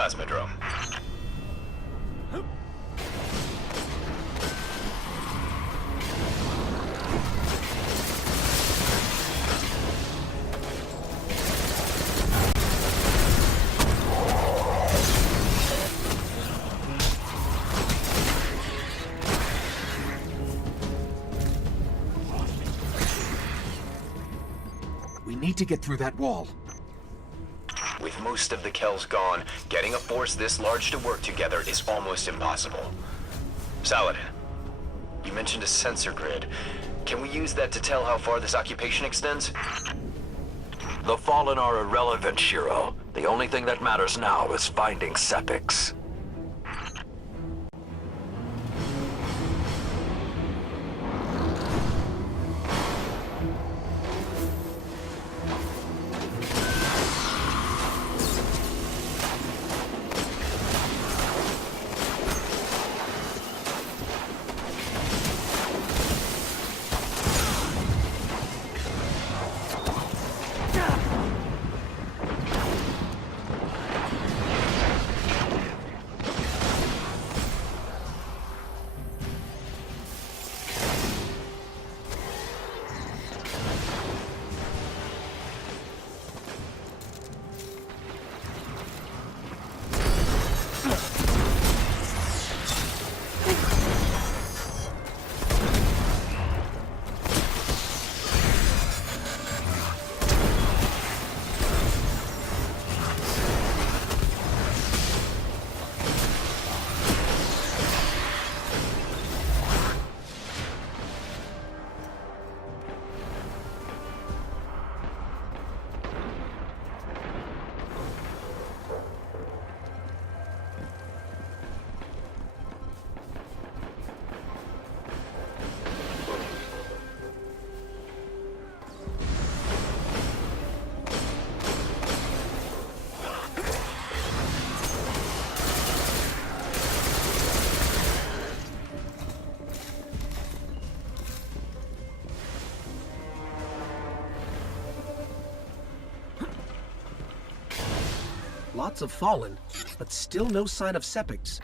Cosmodrome. We need to get through that wall. With most of the Kells gone, getting a force this large to work together is almost impossible. Saladin, you mentioned a sensor grid. Can we use that to tell how far this occupation extends? The Fallen are irrelevant, Shiro. The only thing that matters now is finding Sepix. Lots of Fallen, but still no sign of Sepix.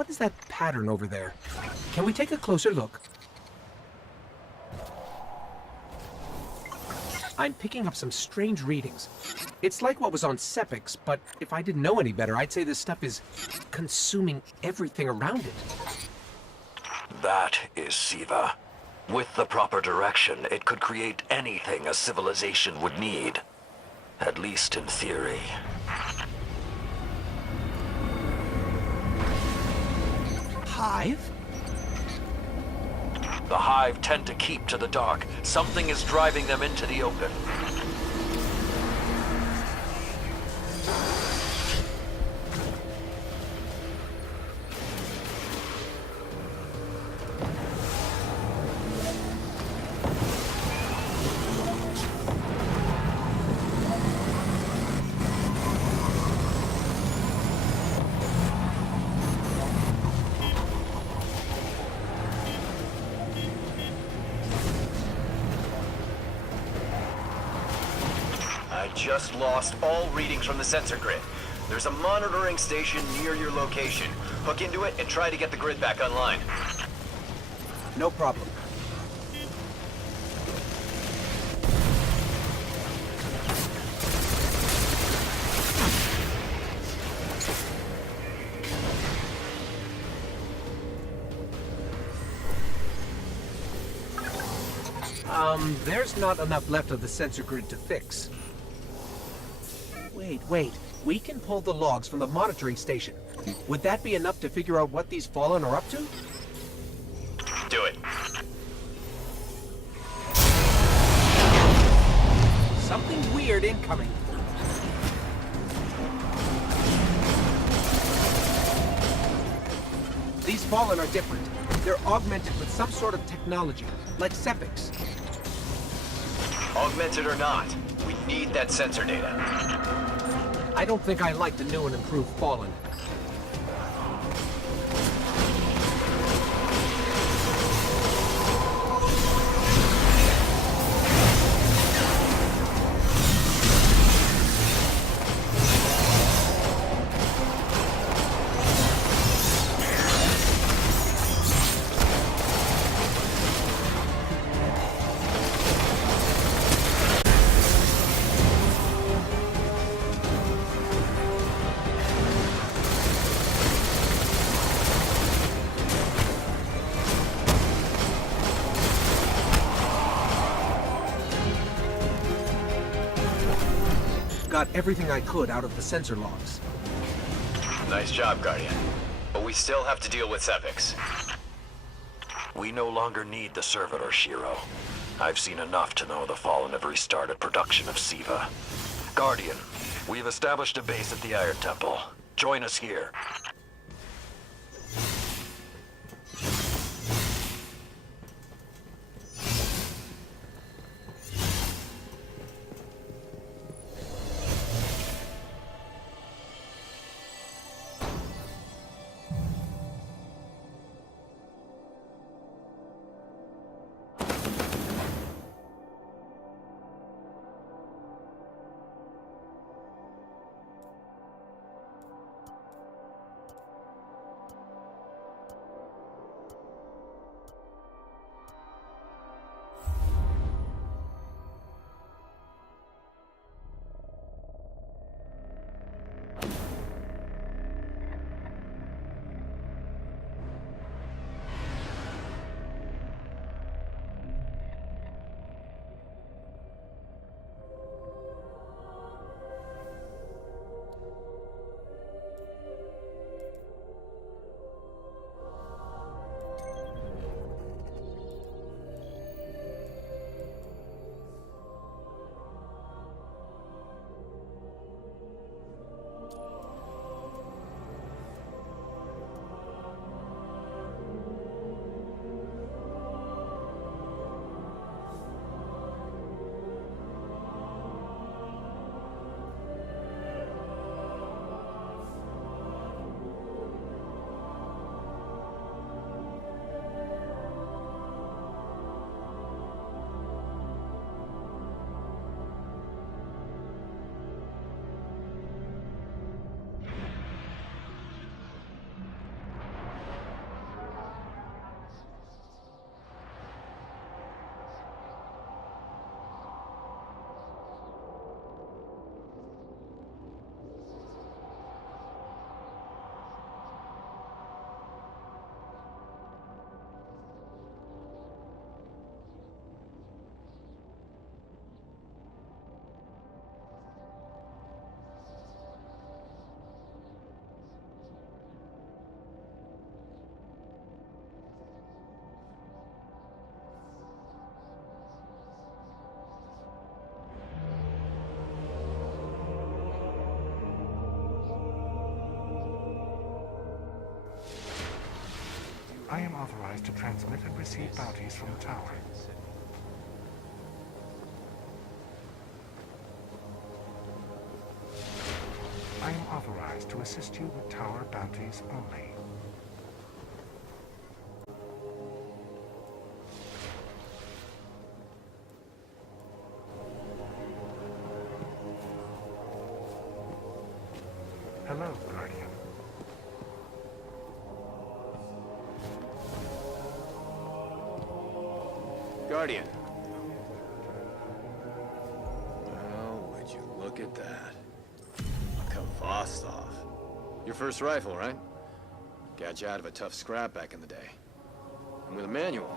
what is that pattern over there? Can we take a closer look? I'm picking up some strange readings. It's like what was on Sepix, but if I didn't know any better, I'd say this stuff is consuming everything around it. That is Siva. With the proper direction, it could create anything a civilization would need. At least in theory. Hive? The Hive tend to keep to the dark. Something is driving them into the open. I just lost all readings from the sensor grid. There's a monitoring station near your location. Hook into it and try to get the grid back online. No problem. There's not enough left of the sensor grid to fix. Wait. We can pull the logs from the monitoring station. Would that be enough to figure out what these Fallen are up to? Do it. Something weird incoming. These Fallen are different. They're augmented with some sort of technology, like Sepix. Augmented or not, we need that sensor data. I don't think I like the new and improved Fallen. Got everything I could out of the sensor logs. Nice job, Guardian. But we still have to deal with Sepix. We no longer need the servitor, Shiro. I've seen enough to know the Fallen have restarted production of Siva. Guardian, we've established a base at the Iron Temple. Join us here. authorized to transmit and receive bounties from the tower. I am authorized to assist you with tower bounties only. Hello, Guardian. Guardian. Oh, would you look at that? Kavastov. Your first rifle, right? Got you out of a tough scrap back in the day. And with a manual.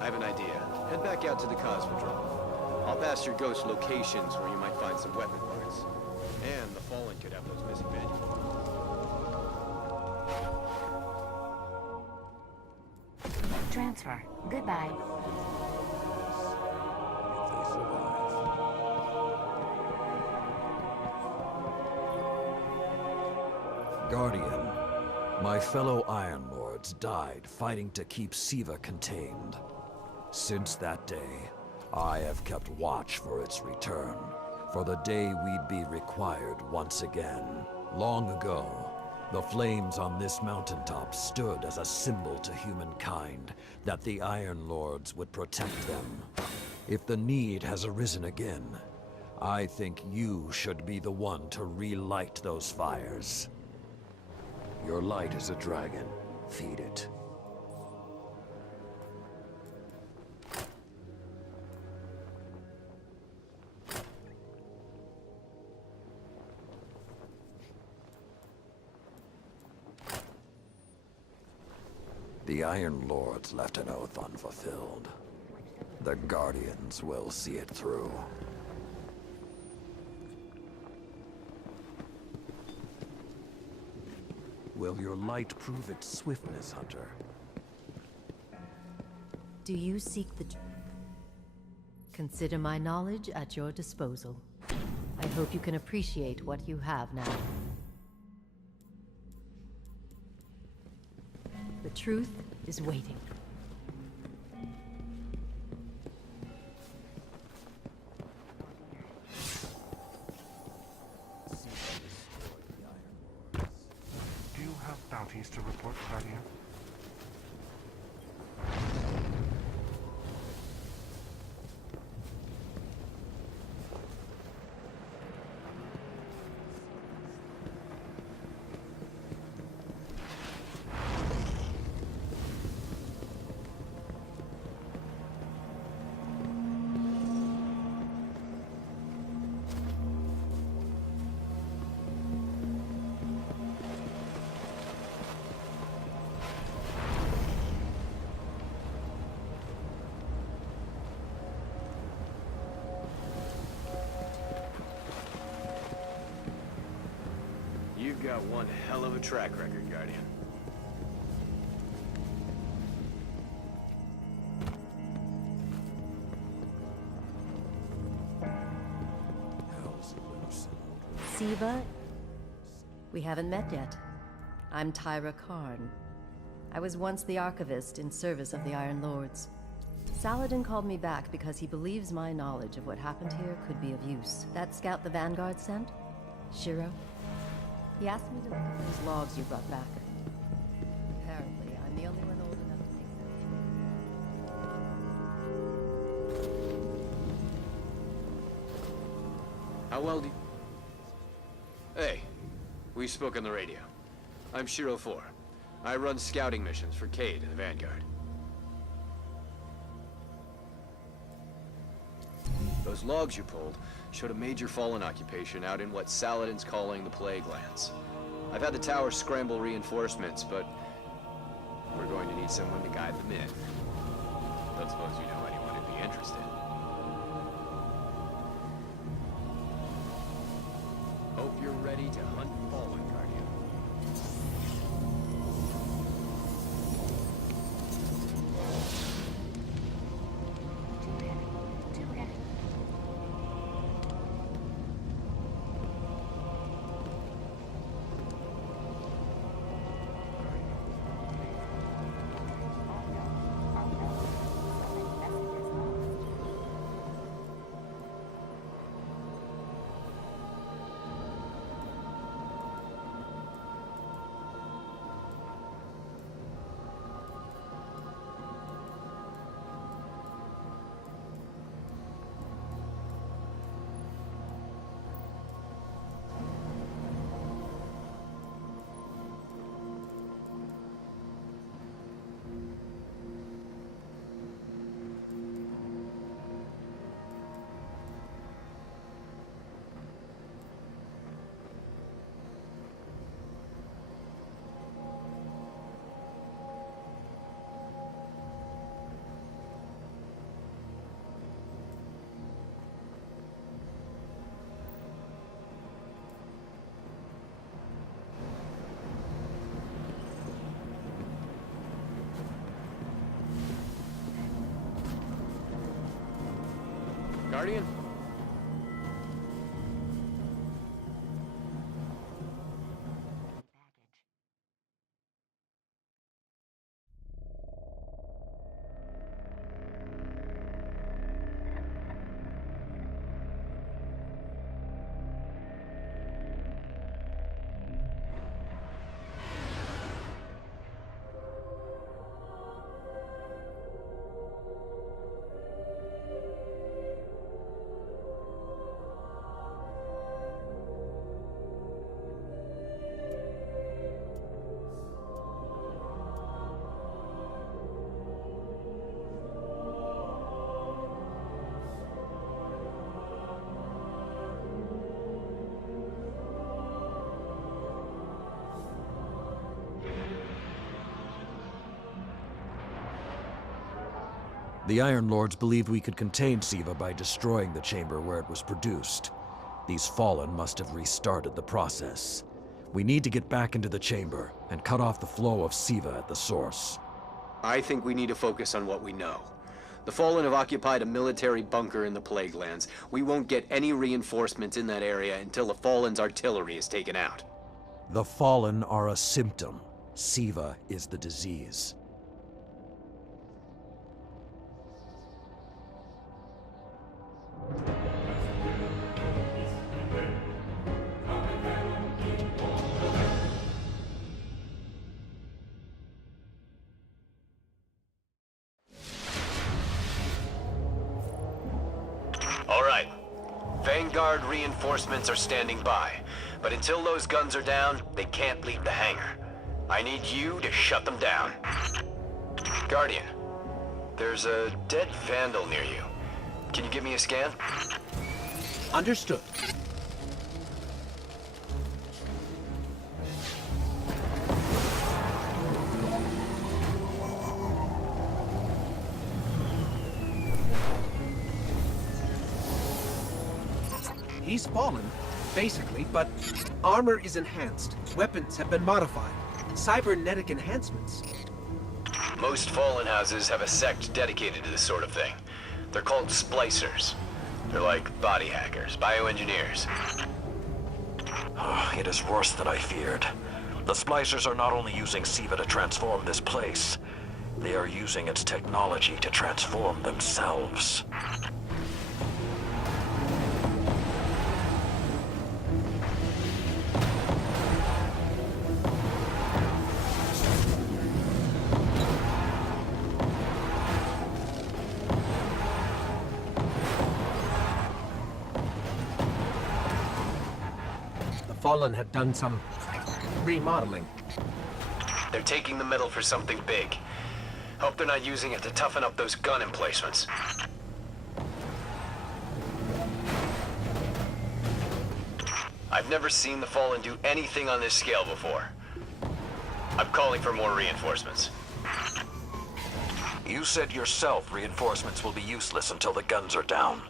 I have an idea. Head back out to the Cosmodrome. I'll pass your ghost locations where you might find some weapon parts. And the Fallen could have those missing manuals. Transfer. Goodbye. Guardian, my fellow Iron Lords died fighting to keep Siva contained. Since that day, I have kept watch for its return, for the day we'd be required once again. Long ago, the flames on this mountaintop stood as a symbol to humankind that the Iron Lords would protect them. If the need has arisen again, I think you should be the one to relight those fires. Your light is a dragon. Feed it. The Iron Lords left an oath unfulfilled. The Guardians will see it through. Will your light prove its swiftness, Hunter? Do you seek the... Consider my knowledge at your disposal. I hope you can appreciate what you have now. The truth is waiting. Do you have bounties to report, Guardian? You've got one hell of a track record, Guardian. Siva? We haven't met yet. I'm Tyra Karn. I was once the Archivist in service of the Iron Lords. Saladin called me back because he believes my knowledge of what happened here could be of use. That scout the Vanguard sent? Shiro? He asked me to look at those logs you brought back. Apparently, I'm the only one old enough to take them. How well do you... Hey, we spoke on the radio. I'm Shiro 4. I run scouting missions for Cade and the Vanguard. Those logs you pulled showed a major Fallen occupation out in what Saladin's calling the Plague Lands. I've had the tower scramble reinforcements, but we're going to need someone to guide them in. Don't suppose you know anyone who'd be interested. Hope you're ready to hunt Fallen, Guardian. Guardian? The Iron Lords believed we could contain Siva by destroying the chamber where it was produced. These Fallen must have restarted the process. We need to get back into the chamber and cut off the flow of Siva at the source. I think we need to focus on what we know. The Fallen have occupied a military bunker in the Plague Lands. We won't get any reinforcements in that area until the Fallen's artillery is taken out. The Fallen are a symptom. Siva is the disease. All right. Vanguard reinforcements are standing by. But until those guns are down, they can't leave the hangar. I need you to shut them down. Guardian, there's a dead Vandal near you. Can you give me a scan? Understood. He's fallen, basically, but armor is enhanced. Weapons have been modified. Cybernetic enhancements. Most Fallen houses have a sect dedicated to this sort of thing. They're called splicers. They're like body hackers, bioengineers. It is worse than I feared. The splicers are not only using Siva to transform this place, they are using its technology to transform themselves. Fallen have done some remodeling. They're taking the metal for something big. Hope they're not using it to toughen up those gun emplacements. I've never seen the Fallen do anything on this scale before. I'm calling for more reinforcements. You said yourself reinforcements will be useless until the guns are down.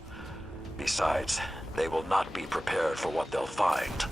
Besides, they will not be prepared for what they'll find.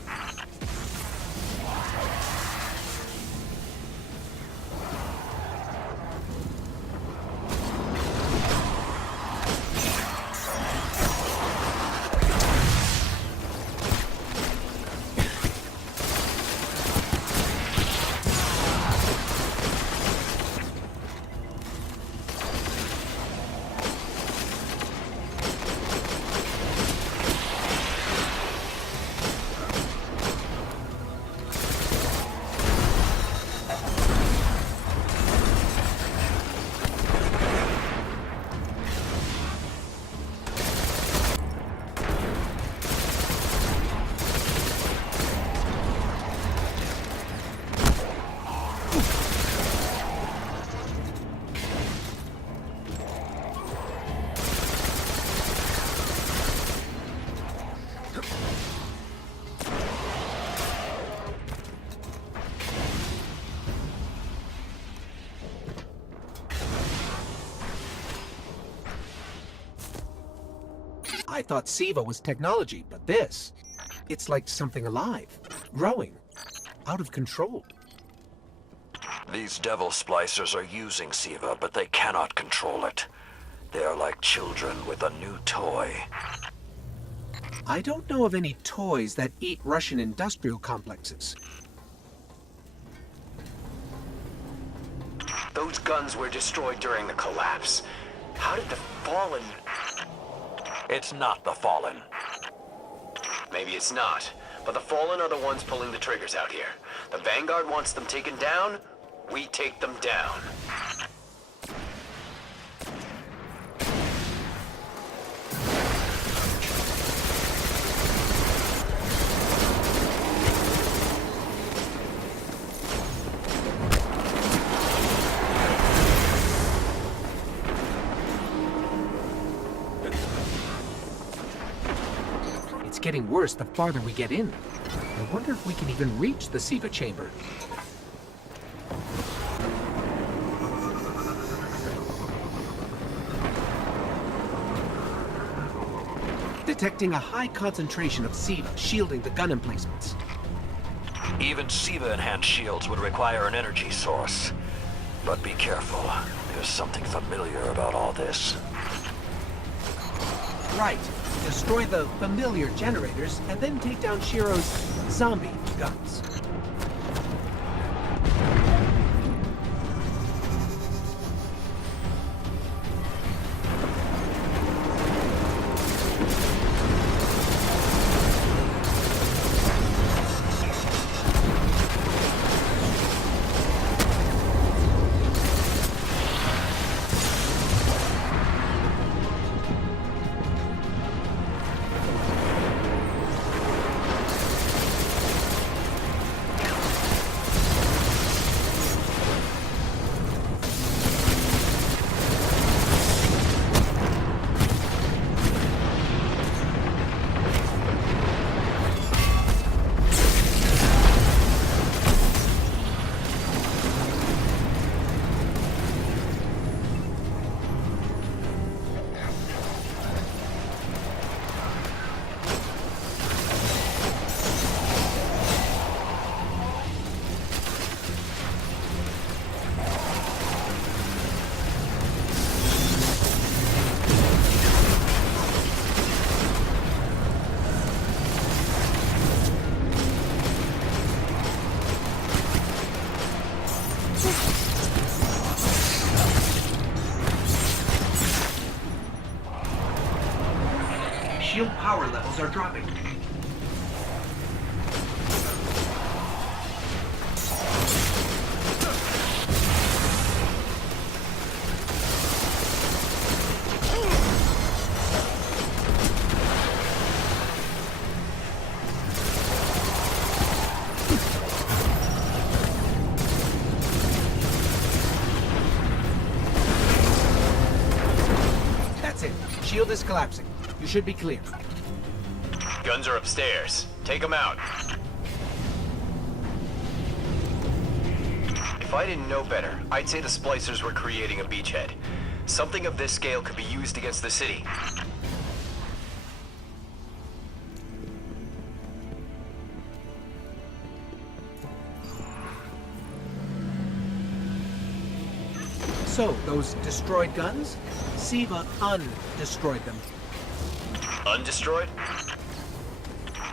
I thought Siva was technology, but this, it's like something alive, growing, out of control. These devil splicers are using Siva, but they cannot control it. They're like children with a new toy. I don't know of any toys that eat Russian industrial complexes. Those guns were destroyed during the collapse. How did the Fallen... It's not the Fallen. Maybe it's not, but the Fallen are the ones pulling the triggers out here. The Vanguard wants them taken down, we take them down. It's getting worse the farther we get in. I wonder if we can even reach the SIVA chamber. Detecting a high concentration of SIVA shielding the gun emplacements. Even SIVA-enhanced shields would require an energy source. But be careful. There's something familiar about all this. Right. Destroy the familiar generators and then take down Shiro's zombie guns. Shield power levels are dropping. That's it. Shield is collapsing. You should be clear. Guns are upstairs. Take them out. If I didn't know better, I'd say the splicers were creating a beachhead. Something of this scale could be used against the city. So, those destroyed guns? SIVA undestroyed them. Undestroyed?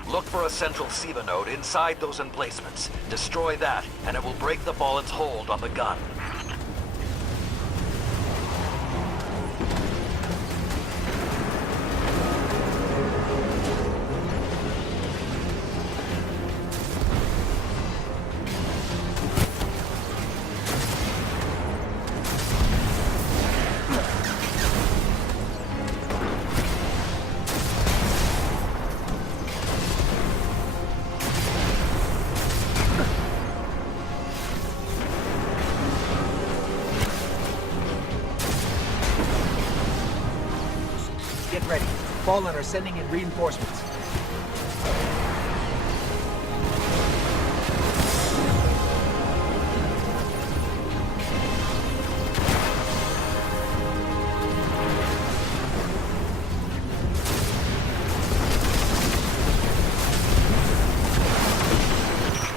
Look for a central SIVA node inside those emplacements. Destroy that, and it will break the Fallen's hold on the gun. Get ready. Fallen are sending in reinforcements.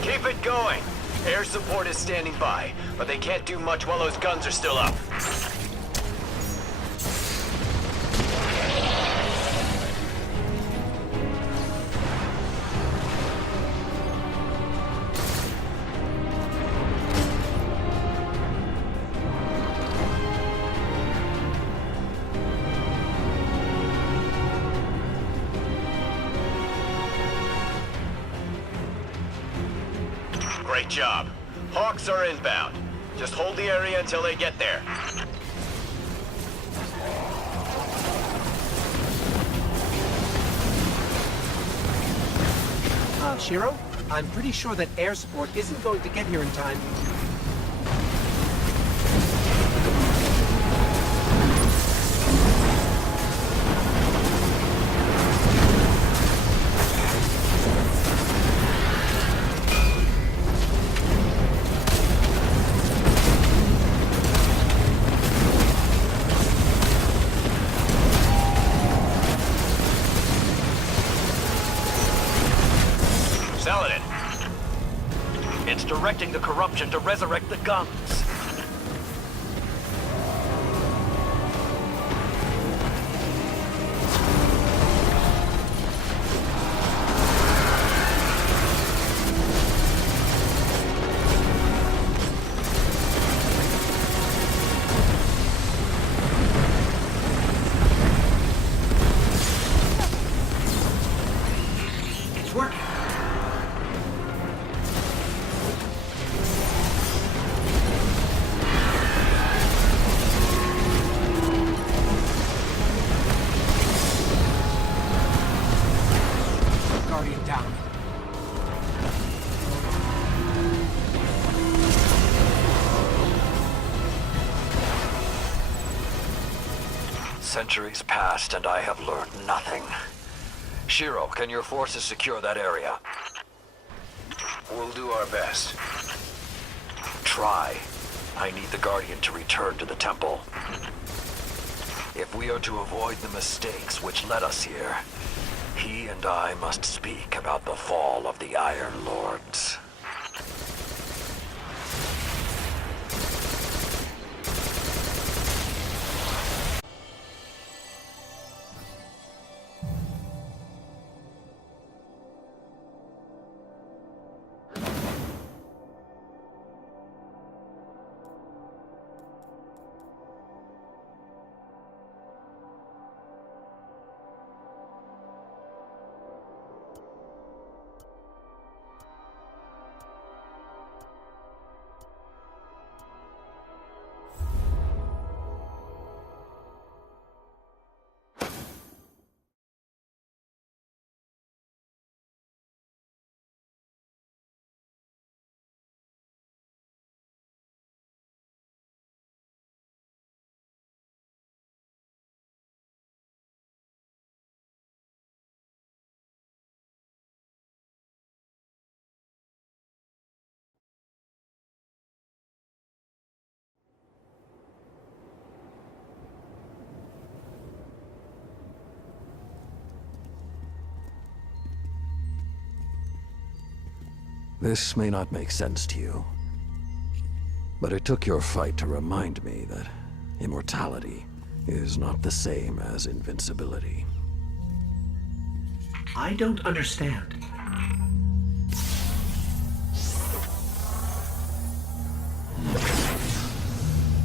Keep it going. Air support is standing by, but they can't do much while those guns are still up. Great job. Hawks are inbound. Just hold the area until they get there. Shiro, I'm pretty sure that air support isn't going to get here in time. Saladin, It's directing the corruption to resurrect the guns. It's working. Guardian down. Centuries passed and I have learned nothing. Shiro, can your forces secure that area? we'll do our best. Try. I need the Guardian to return to the temple. If we are to avoid the mistakes which led us here, he and I must speak about the fall of the Iron Lords. This may not make sense to you, but it took your fight to remind me that immortality is not the same as invincibility. I don't understand.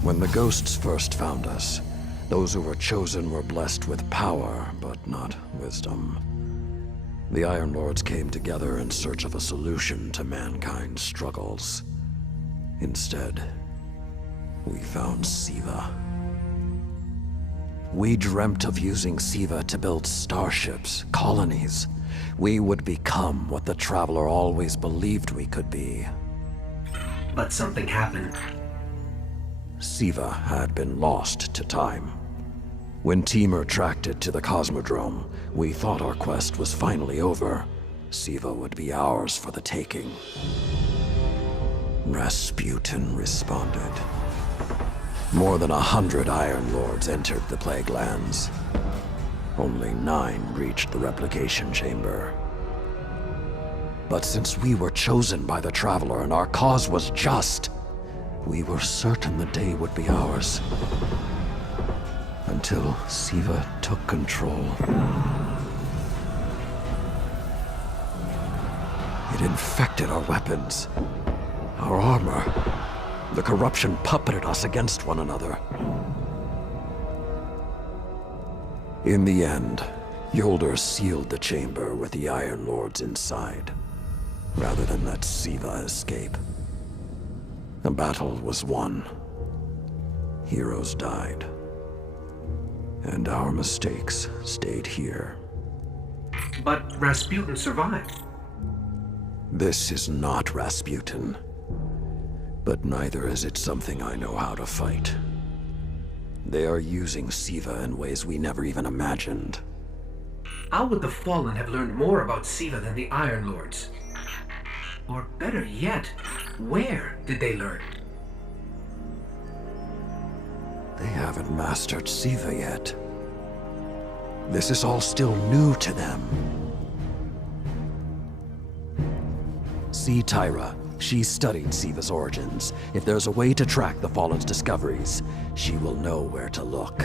When the ghosts first found us, those who were chosen were blessed with power, but not wisdom. The Iron Lords came together in search of a solution to mankind's struggles. Instead, we found Siva. We dreamt of using Siva to build starships, colonies. We would become what the Traveler always believed we could be. But something happened. Siva had been lost to time. When Temur tracked it to the Cosmodrome, we thought our quest was finally over. Siva would be ours for the taking. Rasputin responded. More than 100 Iron Lords entered the Plague Lands. Only 9 reached the replication chamber. But since we were chosen by the Traveler and our cause was just, we were certain the day would be ours. Until Siva took control. It infected our weapons, our armor. The corruption puppeted us against one another. In the end, Yolder sealed the chamber with the Iron Lords inside. rather than let Siva escape. A battle was won. Heroes died. And our mistakes stayed here. But Rasputin survived. This is not Rasputin. But neither is it something I know how to fight. They are using Siva in ways we never even imagined. How would the Fallen have learned more about Siva than the Iron Lords? Or better yet, where did they learn? They haven't mastered Siva yet. This is all still new to them. See Tyra. She studied Siva's origins. If there's a way to track the Fallen's discoveries, she will know where to look.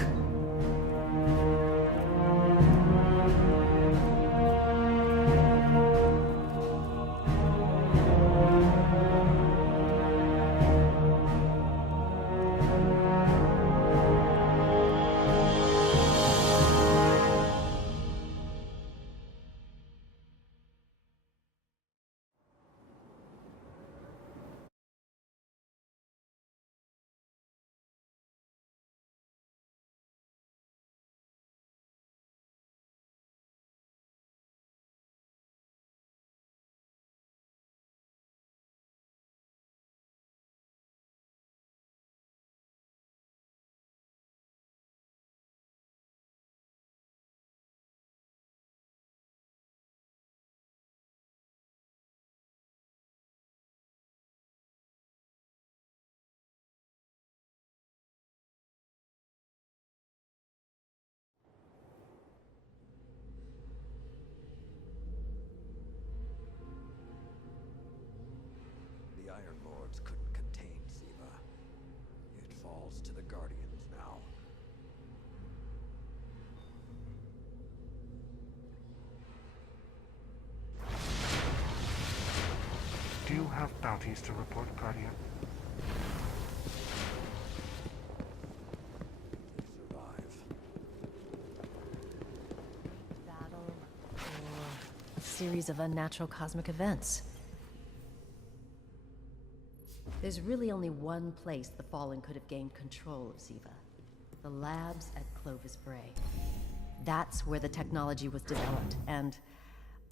The Iron Lords couldn't contain Siva. It falls to the Guardians now. Do you have bounties to report, Guardian? They survive. Battle or a series of unnatural cosmic events. There's really only one place the Fallen could have gained control of Siva. The labs at Clovis Bray. That's where the technology was developed, and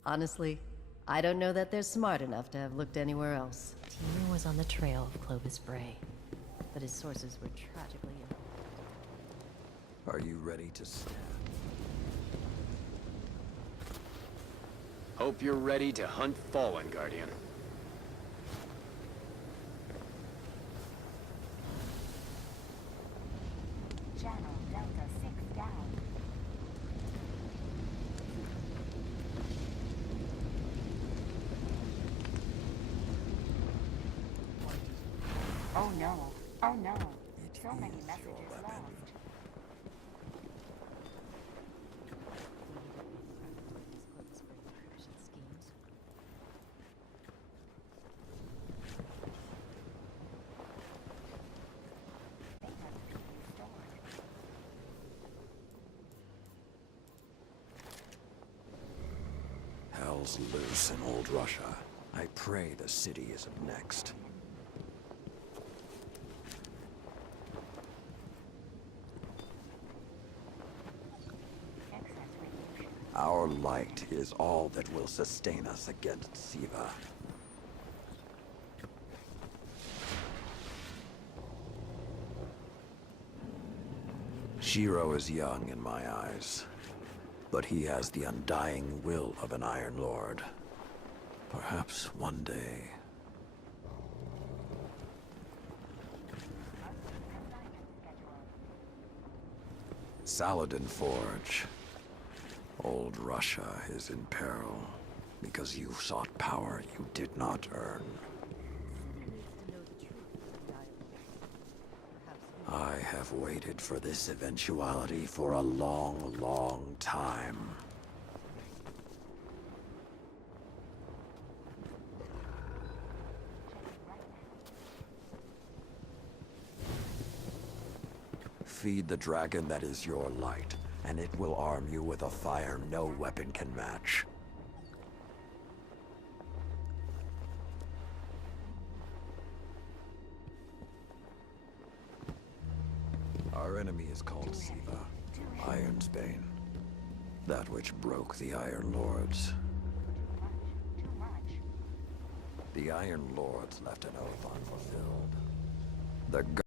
honestly, I don't know that they're smart enough to have looked anywhere else. Timo was on the trail of Clovis Bray, but his sources were tragically Are you ready to stand? Hope you're ready to hunt Fallen, Guardian. Channel Delta 6 down. Oh no. Oh no. So many messages lost. They must be restored. Hell's loose in old Russia. I pray the city isn't next. Excess radiation. Our light is all that will sustain us against Siva. Shiro is young in my eyes, but he has the undying will of an Iron Lord. Perhaps one day. Saladin Forge. Old Russia is in peril because you sought power you did not earn. I have waited for this eventuality for a long, long time. Feed the dragon that is your light, and it will arm you with a fire no weapon can match. Our enemy is called Siva, Ironsbane. That which broke the Iron Lords. Too much. The Iron Lords left an oath unfulfilled. The